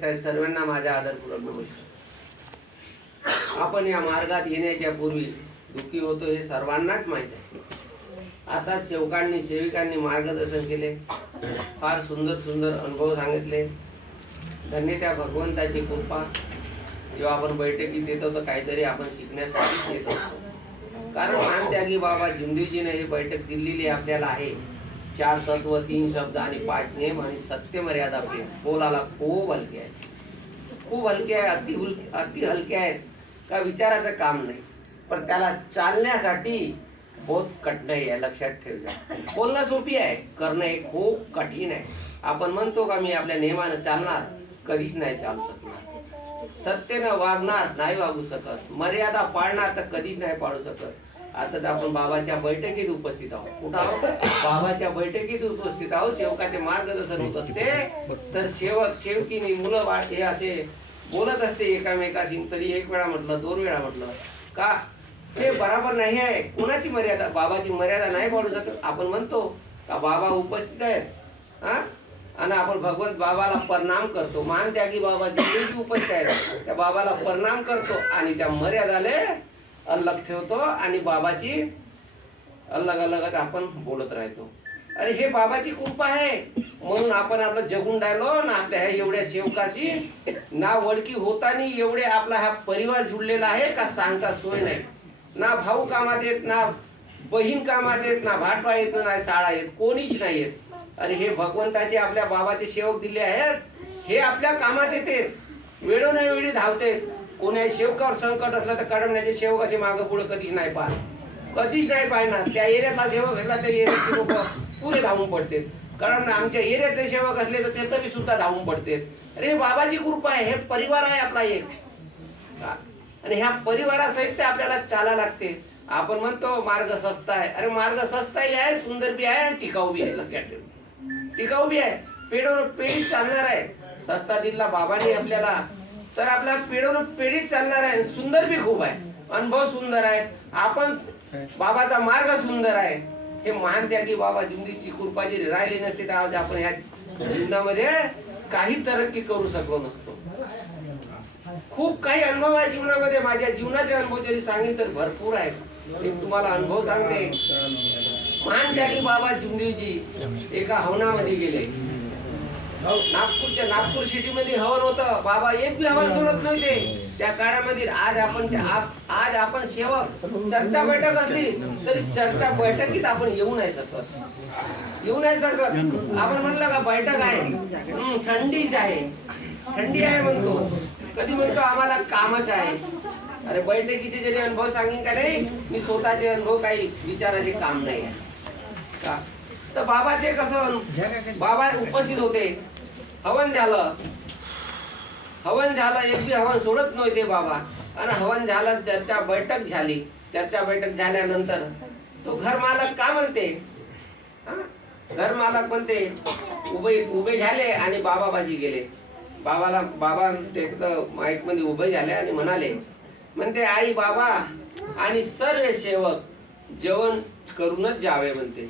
सर्वांना माझ्या आदरपूर्वक नमस्कार आपण या मार्गात येण्याच्या पूर्वी दुःखी होतो हे सर्वांनाच माहीत आहे आता सेवकांनी सेविकांनी मार्गदर्शन केले फार सुंदर सुंदर अनुभव सांगितले त्यांनी त्या भगवंताची कृपा जेव्हा आपण बैठकीत येतो तर काहीतरी आपण शिकण्यासाठी येत असतो कारण मानत्यागी बाबा जिंदेजीने ही बैठक दिलेली आपल्याला आहे चार तत्व तीन शब्द आणि पाच नेम आणि सत्य मर्यादा प्रेम बोलाला खूप हलके आहे खूप हलके आहे अति अति हलके आहेत का विचाराचं काम नाही पण त्याला चालण्यासाठी बहुत कठीण आहे लक्षात ठेवजा बोलणं सोपी आहे करणं हे खूप कठीण आहे आपण म्हणतो का मी आपल्या नियमानं चालणार कधीच नाही चालू शकणार सत्यनं वागणार नाही वागू शकत मर्यादा पाळणार तर कधीच नाही पाळू शकत आता आपण बाबाच्या बैठकीत उपस्थित आहोत कुठं आहोत बाबाच्या बैठकीत उपस्थित आहोत सेवकाचे मार्गदर्शन होत असते तर सेवक सेवकीने मुलं हे असे बोलत असते एकामेकाशी तरी एक वेळा म्हटलं दोन वेळा म्हटलं का हे बराबर नाही आहे कोणाची मर्यादा बाबाची मर्यादा नाही पाडू शकत आपण म्हणतो का बाबा उपस्थित आहेत हा आणि आपण भगवंत बाबाला परिणाम करतो मान त्यागी बाबा उपस्थित आहेत त्या बाबाला परिणाम करतो आणि त्या मर्यादाले अलग ठेवतो आणि बाबाची अलग अलगच आपण बोलत राहतो अरे हे बाबाची कृपा आहे म्हणून आपण आपलं जगून राहिलो ना आपल्या ह्या एवढ्या सेवकाशी ना वडकी होतानी एवढे आपला हा परिवार जुडलेला आहे का सांगता सोय नाही ना भाऊ कामात येत ना बहीण कामात येत ना भाटवा येत ना शाळा येत कोणीच नाही येत अरे हे भगवंताचे आपल्या बाबाचे सेवक दिले आहेत हे आपल्या कामात येते वेळोनवेळी धावते कोणी शेवकावर संकट असलं तर कडमण्याचे शेवकाचे असे पुढे कधीच नाही पाहत कधीच नाही पाहिणार त्या एरियातला सेवक असला त्या एरियाचे लोक पुरे धावून पडते कारण आमच्या एरियातले सेवक असले तर ते तरी सुद्धा धावून पडते अरे बाबाची कृपा आहे हे परिवार आहे आपला एक आणि ह्या परिवारासहित आपल्याला चाला लागते आपण म्हणतो मार्ग सस्ता आहे अरे मार्ग सस्ताही आहे सुंदर बी आहे आणि टिकाऊ बी आहे लक्षात ठेवून टिकाऊ बी आहे पेडो पेढी चालणार आहे सस्ता दिला बाबाने आपल्याला तर आपला पिढून पिढी चालणार आहे सुंदर बी खूप आहे अनुभव सुंदर आहे आपण बाबाचा मार्ग सुंदर आहे हे मान त्या की बाबा जिंदीची कृपाजी राहिली नसते तर आज आपण या जीवनामध्ये काही तरक्की करू शकलो नसतो खूप काही अनुभव आहे जीवनामध्ये माझ्या जीवनाचे अनुभव जरी सांगेन तर भरपूर आहेत एक तुम्हाला अनुभव सांगते मान त्या की बाबा जुंडीजी एका हवनामध्ये गेले हो, नागपूरच्या नागपूर सिटी मध्ये हवन होत बाबा एक बी हवन सोडत नव्हते त्या काळामध्ये आज आपण आज आपण सेवक चर्चा बैठक असली तरी चर्चा बैठकीत आपण येऊ नाही शकत येऊ नाही शकत आपण म्हणलं का बैठक आहे थंडीच आहे थंडी आहे म्हणतो कधी म्हणतो आम्हाला कामच आहे अरे बैठकीचे जरी अनुभव सांगेन का नाही मी स्वतःचे अनुभव काही विचाराचे काम नाही का तर बाबाचे कसं बाबा उपस्थित होते हवन झालं हवन झालं एक बी हवन सोडत नव्हते बाबा आणि हवन झालं चर्चा बैठक झाली चर्चा बैठक झाल्यानंतर तो घर मालक का म्हणते घर मालक म्हणते उभे उभे झाले आणि बाबाबाजी गेले बाबाला बाबा ते माईक मध्ये उभे झाले आणि म्हणाले म्हणते आई बाबा आणि सर्व सेवक जेवण करूनच जावे म्हणते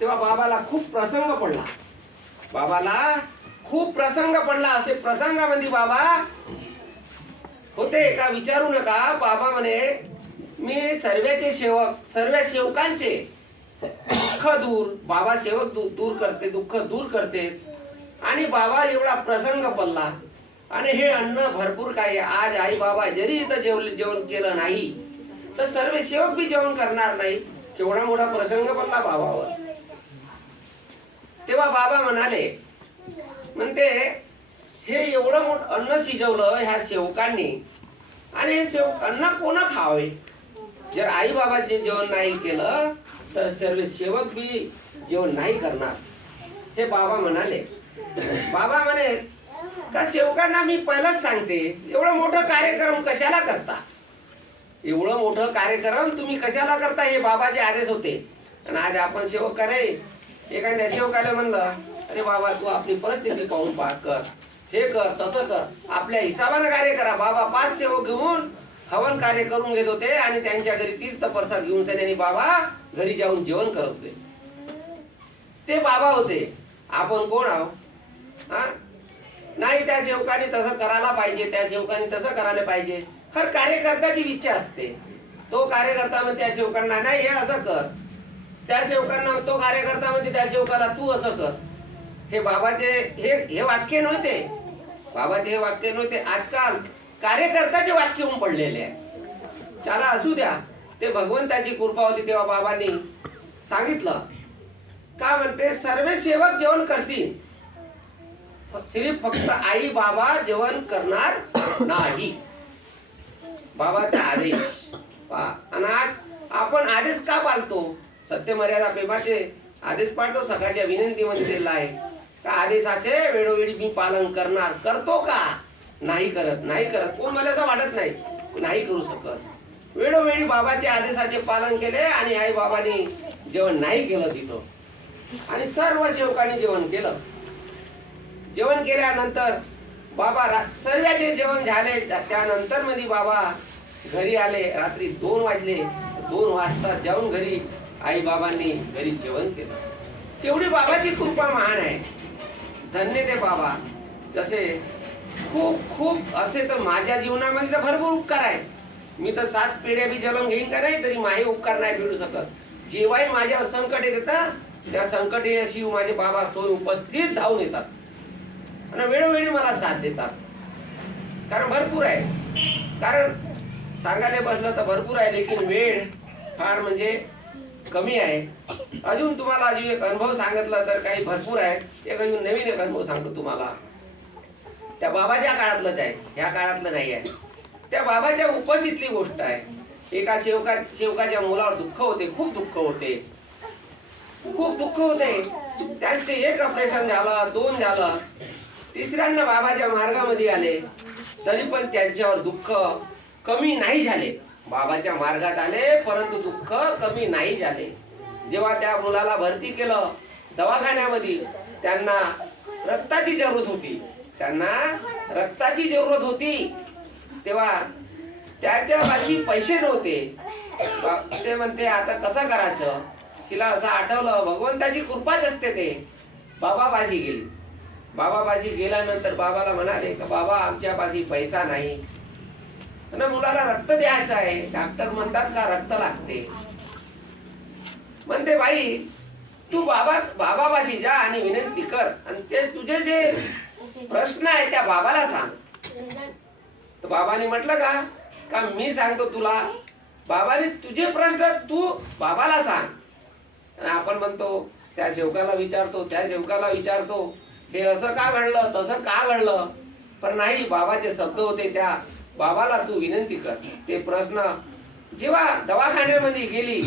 तेव्हा बाबाला खूप प्रसंग पडला बाबाला खूप प्रसंग पडला असे प्रसंगामध्ये बाबा होते का विचारू नका बाबा म्हणे मी सर्वेचे सेवक सर्व सेवकांचे दुःख दूर बाबा सेवक दूर दूर करते दुःख दूर करते आणि बाबा एवढा प्रसंग पडला आणि हे अन्न भरपूर काय आज आई बाबा जरी इथं जेवले जेवण केलं नाही तर सर्व सेवक बी जेवण करणार नाही केवढा मोठा प्रसंग पडला बाबावर तेव्हा बाबा म्हणाले म्हणते हे एवढं मोठं अन्न शिजवलं ह्या सेवकांनी आणि हे सेवक अन्न कोण खावे जर आई बाबा जे जेवण नाही केलं तर सर्व सेवक बी जेवण नाही करणार हे बाबा म्हणाले बाबा म्हणे का सेवकांना मी पहिलाच सांगते एवढं मोठं कार्यक्रम कशाला करता एवढं मोठं कार्यक्रम तुम्ही कशाला करता हे बाबाचे आदेश होते आणि आज आपण सेवक करे एखाद्या सेवकाला म्हणलं अरे बाबा तू आपली परिस्थिती पाहून पाठ कर हे कर तसं कर आपल्या हिसाबाने कार्य करा बाबा पाच सेवक घेऊन हवन कार्य करून घेत होते आणि त्यांच्या घरी तीर्थ प्रसाद घेऊन सैन्याने बाबा घरी जाऊन जेवण करत होते ते बाबा होते आपण कोण आहोत हा नाही त्या सेवकाने तसं करायला पाहिजे त्या सेवकाने तसं करायला पाहिजे हर कार्यकर्त्याची इच्छा असते तो कार्यकर्ता म्हणजे त्या सेवकांना नाही हे असं कर त्या सेवकांना तो कार्यकर्ता म्हणते त्या सेवकाला तू असं कर हे बाबाचे हे हे वाक्य नव्हते बाबाचे हे वाक्य नव्हते आजकाल कार्यकर्त्याचे वाक्य होऊन पडलेले आहे चला असू द्या ते भगवंताची कृपा होती तेव्हा बाबांनी सांगितलं का म्हणते सर्व सेवक जेवण करतील सिर्फ फक्त आई बाबा जेवण करणार नाही बाबाचा आदेश आपण आदेश का पालतो सत्य मर्यादा पेमाचे आदेश पाळतो सकाळच्या विनंती म्हणून दिलेला आहे त्या आदेशाचे वेळोवेळी मी पालन करणार करतो का नाही करत नाही करत कोण मला असं वाटत नाही नाही करू शकत वेळोवेळी बाबाच्या आदेशाचे पालन केले आणि आई बाबांनी जेवण नाही केलं तिथं आणि सर्व सेवकांनी जेवण केलं जेवण केल्यानंतर बाबा सर्वांचे जेवण झाले त्यानंतर मध्ये बाबा घरी आले रात्री दोन वाजले दोन वाजता जाऊन घरी आई बाबांनी घरी जेवण केलं तेवढी बाबाची कृपा महान आहे धन्य ते बाबा जसे खूप खूप असे तर माझ्या जीवनामध्ये तर भरपूर उपकार आहेत मी तर सात पिढ्या बी जन्म घेईन का नाही तरी माझे उपकार नाही फेडू शकत जेव्हाही माझ्या संकट येत त्या संकट शिव माझे बाबा सोय उपस्थित धावून येतात आणि वेळोवेळी मला साथ देतात कारण भरपूर आहे कारण सांगायला बसलं तर भरपूर आहे लेकिन वेळ फार म्हणजे कमी आहे अजून तुम्हाला अजून एक अनुभव सांगितला तर काही भरपूर आहेत एक अजून नवीन एक अनुभव सांगतो तुम्हाला त्या बाबाच्या काळातलंच आहे ह्या काळातलं नाही आहे त्या बाबाच्या उपस्थितली गोष्ट आहे एका सेवका सेवकाच्या मुलावर दुःख होते खूप दुःख होते खूप दुःख होते त्यांचे एक ऑपरेशन झालं दोन झालं तिसऱ्यांना बाबाच्या मार्गामध्ये आले तरी पण त्यांच्यावर दुःख कमी नाही झाले बाबाच्या मार्गात आले परंतु दुःख कमी नाही झाले जेव्हा त्या मुलाला भरती केलं दवाखान्यामध्ये त्यांना रक्ताची जरूरत होती त्यांना रक्ताची जरूरत होती तेव्हा त्याच्या पैसे नव्हते ते म्हणते आता कसं करायचं तिला असं आठवलं भगवंताची कृपाच असते ते बाबा बाजी गेली बाजी गेल्यानंतर बाबाला म्हणाले का बाबा आमच्यापाशी पैसा नाही आणि मुलाला रक्त द्यायचं आहे डॉक्टर म्हणतात का रक्त लागते म्हणते बाई तू बाबा बाबापाशी जा आणि विनंती कर आणि ते तुझे जे प्रश्न आहे त्या बाबाला सांग तर बाबाने म्हटलं का का मी सांगतो तुला बाबाने तुझे प्रश्न तू बाबाला सांग आणि आपण म्हणतो त्या शेवकाला विचारतो त्या शेवकाला विचारतो हे असं का घडलं तसं का घडलं पण नाही बाबाचे शब्द होते त्या बाबाला तू विनंती कर ते प्रश्न जेव्हा दवाखान्यामध्ये गेली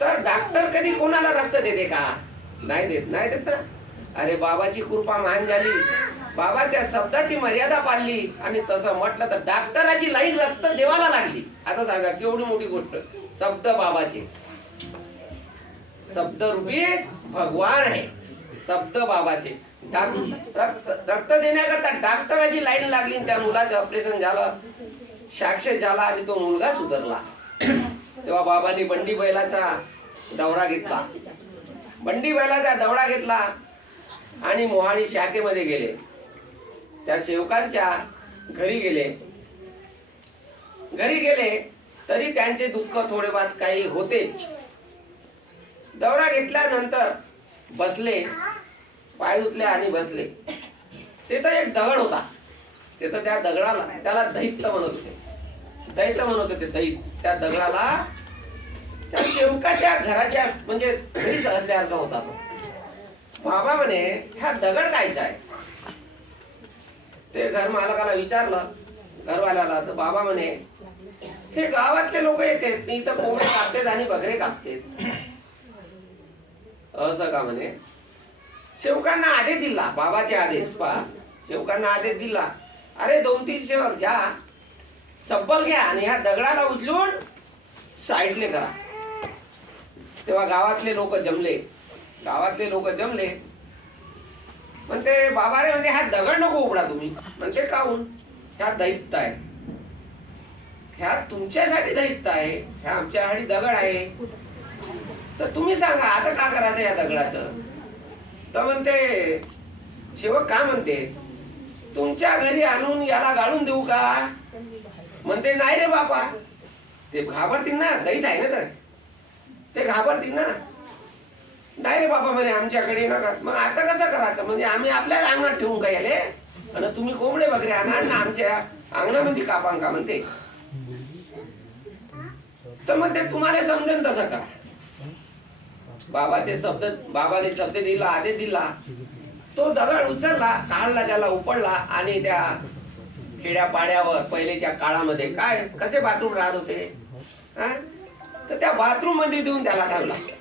तर डॉक्टर कधी कोणाला रक्त देते का नाही देत नाही देत ना अरे बाबाची कृपा मान झाली बाबाच्या शब्दाची मर्यादा पाळली आणि तसं म्हटलं तर डॉक्टराची लाईन रक्त देवाला लागली आता सांगा केवढी मोठी गोष्ट शब्द बाबाचे शब्द रूपी भगवान आहे शब्द बाबाचे रक्त देण्याकरता डॉक्टरांची लाईन लागली त्या मुलाचं ऑपरेशन झालं साक्ष झाला आणि तो मुलगा सुधारला तेव्हा बाबांनी बंडी बैलाचा दौरा घेतला बंडी बैलाचा दौरा घेतला आणि मोहाणी शाखेमध्ये गेले त्या सेवकांच्या घरी गेले घरी गेले तरी त्यांचे दुःख थोडेफार काही होतेच दौरा घेतल्यानंतर बसले पाय उचले आणि बसले ते तर एक दगड होता तिथं त्या दगडाला त्याला दैत्य म्हणत होते दैत्य म्हणत होते दैत त्या दगडाला त्या शेवकाच्या घराच्या म्हणजे घरी सहजल्यासारखा होता तो बाबा म्हणे ह्या दगड कायचा आहे ते घर मालकाला विचारलं घरवाल्याला तर बाबा म्हणे हे गावातले लोक येते मी तर कोंबडे कापते आणि बगरे कापतेत असं का म्हणे सेवकांना आदेश दिला बाबाचे आदेश पा सेवकांना आदेश दिला अरे दोन तीन सेवक जा सब्बल घ्या आणि ह्या दगडाला उचलून साईडले करा तेव्हा गावातले लोक जमले गावातले लोक जमले म्हणते बाबा रे म्हणते हा दगड नको उघडा तुम्ही म्हणते काहून ह्या दैत्य आहे ह्या तुमच्यासाठी दैत्य आहे ह्या आमच्यासाठी दगड आहे तर तुम्ही सांगा आता का करायचं या दगडाचं तर म्हणते शेवक का म्हणते तुमच्या घरी आणून याला गाळून देऊ का म्हणते नाही रे बापा ते घाबरतील ना दैत आहे ना तर ते घाबरतील ना नाही रे बापा म्हणे आमच्याकडे नका मग आता कसं करायचं म्हणजे आम्ही आपल्याच अंगणात ठेवून का याले आणि तुम्ही कोंबडे वगैरे आणणार ना आमच्या अंगणामध्ये कापांका म्हणते तर मग ते तुम्हाला समजेल तसं करा बाबाचे शब्द बाबाने शब्द दिला आदेश दिला तो दगड उचलला काढला त्याला उपडला आणि त्या खेड्या पाड्यावर पहिलेच्या काळामध्ये काय कसे बाथरूम राहत होते तर त्या बाथरूम मध्ये देऊन त्याला ठेवला